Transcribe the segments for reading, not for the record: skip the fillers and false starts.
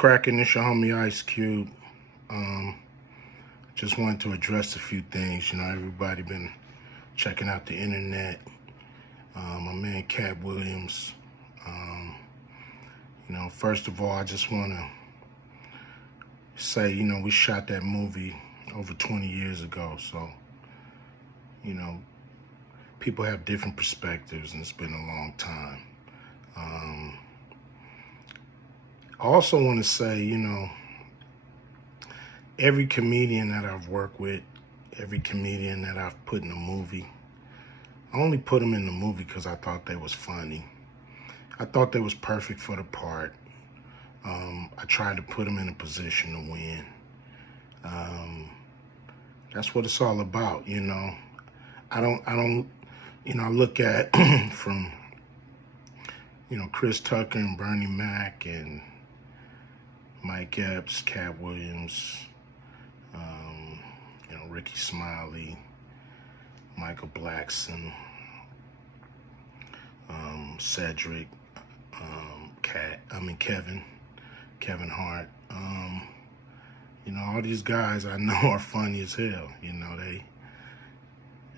Cracking, this your homie Ice Cube. Just wanted to address a few things. Everybody been checking out the internet. My man Katt Williams. First of all, I just want to say, we shot that movie over 20 years ago. So, people have different perspectives, and it's been a long time. I also want to say, every comedian that I've worked with, every comedian that I've put in a movie, I only put them in the movie because I thought they was funny. I thought they was perfect for the part. I tried to put them in a position to win. That's what it's all about, I look at from, Chris Tucker and Bernie Mac and Mike Epps, Katt Williams, Ricky Smiley, Michael Blackson, Cedric, Kevin Hart. All these guys I know are funny as hell.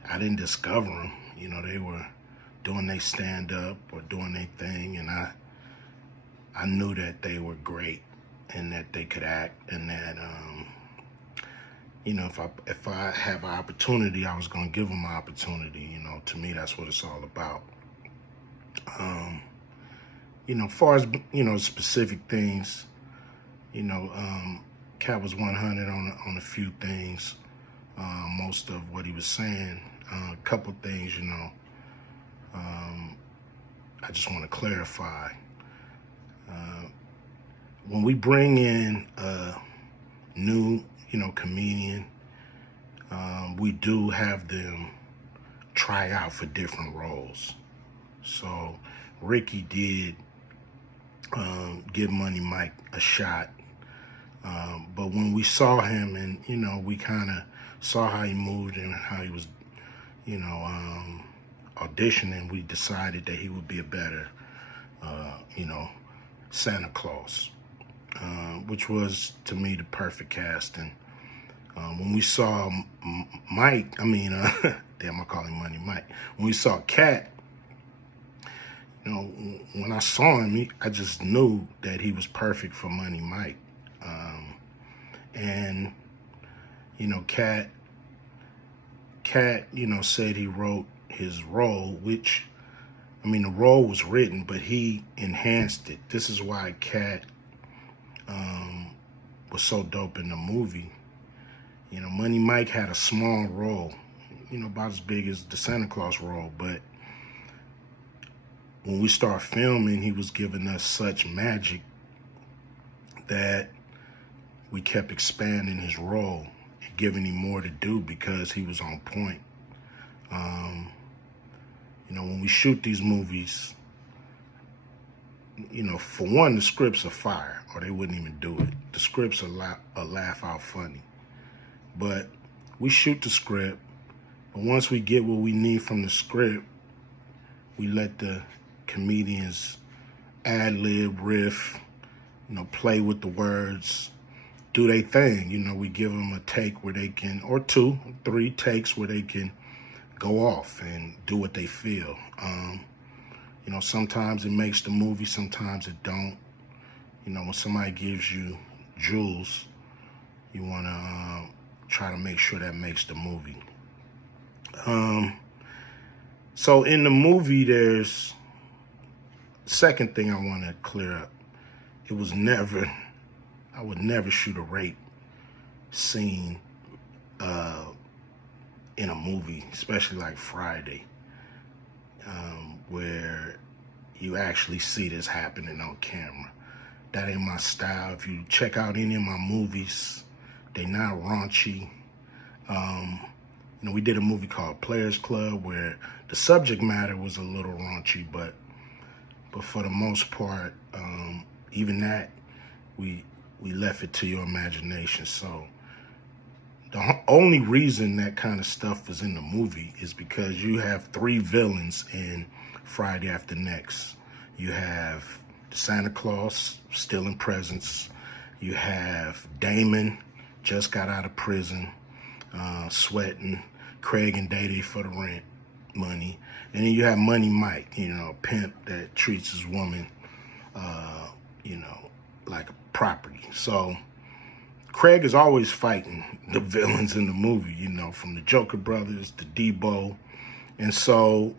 I didn't discover them. They were doing their stand-up or doing their thing, and I knew that they were great and that they could act, and that if I have an opportunity, I was gonna give them an opportunity. To me, that's what it's all about. As far as specific things, Katt was 100 on a few things. Most of what he was saying, a couple things, I just want to clarify. When we bring in a new, comedian, we do have them try out for different roles. So Ricky did give Money Mike a shot. But when we saw him and, we kind of saw how he moved and how he was, auditioning, we decided that he would be a better, Santa Claus, which was, to me, the perfect casting. When we saw Mike, damn, I call him Money Mike. When we saw Katt, when I saw him, I just knew that he was perfect for Money Mike. And, Katt, said he wrote his role, which, the role was written, but he enhanced it. This is why Katt was so dope in the movie. Money Mike had a small role, about as big as the Santa Claus role, but when we start filming, he was giving us such magic that we kept expanding his role and giving him more to do because he was on point. When we shoot these movies, for one, the scripts are fire, or they wouldn't even do it. The scripts are laugh out funny. But we shoot the script, but once we get what we need from the script, we let the comedians ad-lib, riff, play with the words, do their thing. We give them a take where they can, or 2, 3 takes where they can go off and do what they feel. Sometimes it makes the movie, sometimes it don't. When somebody gives you jewels, you want to try to make sure that makes the movie. So in the movie, there's second thing I want to clear up. I would never shoot a rape scene in a movie, especially like Friday, where you actually see this happening on camera. That ain't my style. If you check out any of my movies, they not raunchy. We did a movie called Players Club where the subject matter was a little raunchy, but for the most part, even that, we left it to your imagination. So the only reason that kind of stuff was in the movie is because you have 3 villains in Friday After Next. You have Santa Claus stealing presents. You have Damon, just got out of prison, sweating. Craig and Day for the rent money. And then you have Money Mike, a pimp that treats his woman, like a property. So Craig is always fighting the villains in the movie, from the Joker brothers to Debo. And so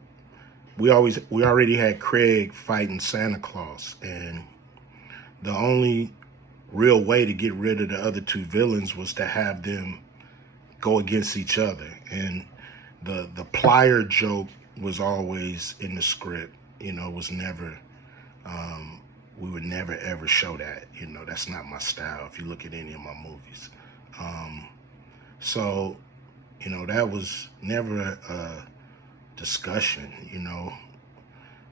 we already had Craig fighting Santa Claus. And the only real way to get rid of the other two villains was to have them go against each other. And the plier joke was always in the script. It was never, we would never ever show that. That's not my style if you look at any of my movies. So, that was never a discussion.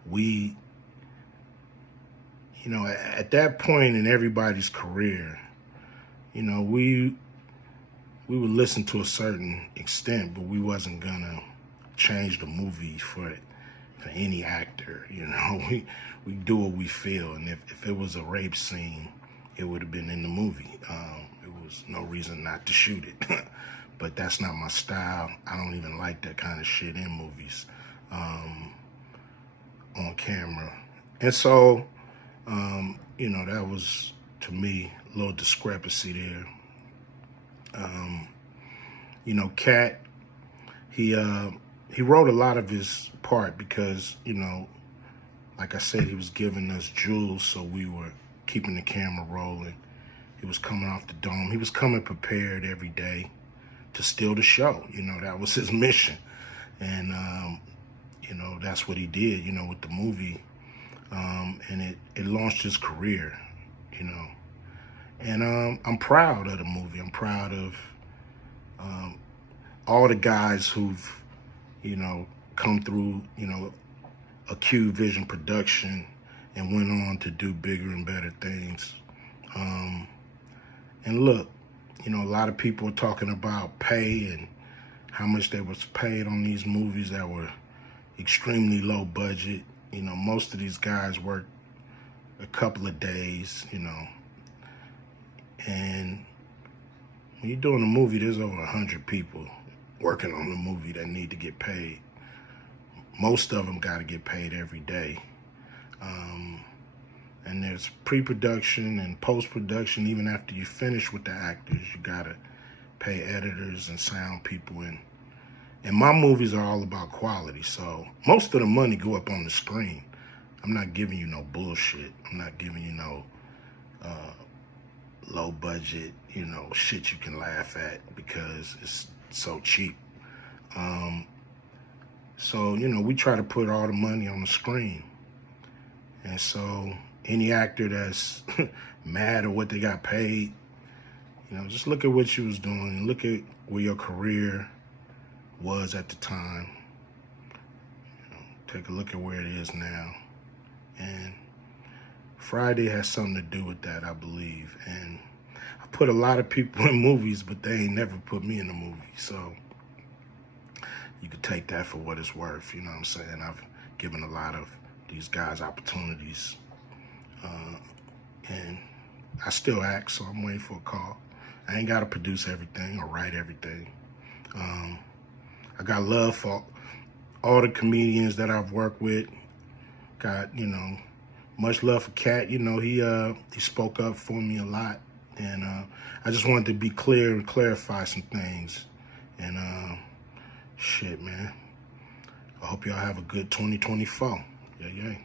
We, at that point in everybody's career, we would listen to a certain extent, but we wasn't gonna change the movie for any actor. We do what we feel, and if it was a rape scene, it would have been in the movie. There was no reason not to shoot it. But that's not my style. I don't even like that kind of shit in movies, on camera. And so, that was, to me, a little discrepancy there. Katt, he wrote a lot of his part because, like I said, he was giving us jewels, so we were keeping the camera rolling. He was coming off the dome. He was coming prepared every day to steal the show. That was his mission. And, that's what he did, with the movie. And it launched his career, And I'm proud of the movie. I'm proud of all the guys who've, come through, a Q Vision production and went on to do bigger and better things. And look, a lot of people are talking about pay and how much they was paid on these movies that were extremely low budget. Most of these guys work a couple of days, and when you're doing a movie, there's over 100 people working on the movie that need to get paid. Most of them got to get paid every day. And there's pre-production and post-production. Even after you finish with the actors, you got to pay editors and sound people. And my movies are all about quality, so most of the money go up on the screen. I'm not giving you no bullshit. I'm not giving you no low budget, shit you can laugh at because it's so cheap. So, we try to put all the money on the screen. And so any actor that's mad at what they got paid, just look at what you was doing. Look at where your career was at the time. Take a look at where it is now. And Friday has something to do with that, I believe. And I put a lot of people in movies, but they ain't never put me in a movie. So you could take that for what it's worth. You know what I'm saying? I've given a lot of these guys opportunities. And I still act, so I'm waiting for a call. I ain't got to produce everything or write everything. I got love for all the comedians that I've worked with. Got, much love for Katt. He spoke up for me a lot. And I just wanted to be clear and clarify some things. And shit, man. I hope y'all have a good 2024. Yeah.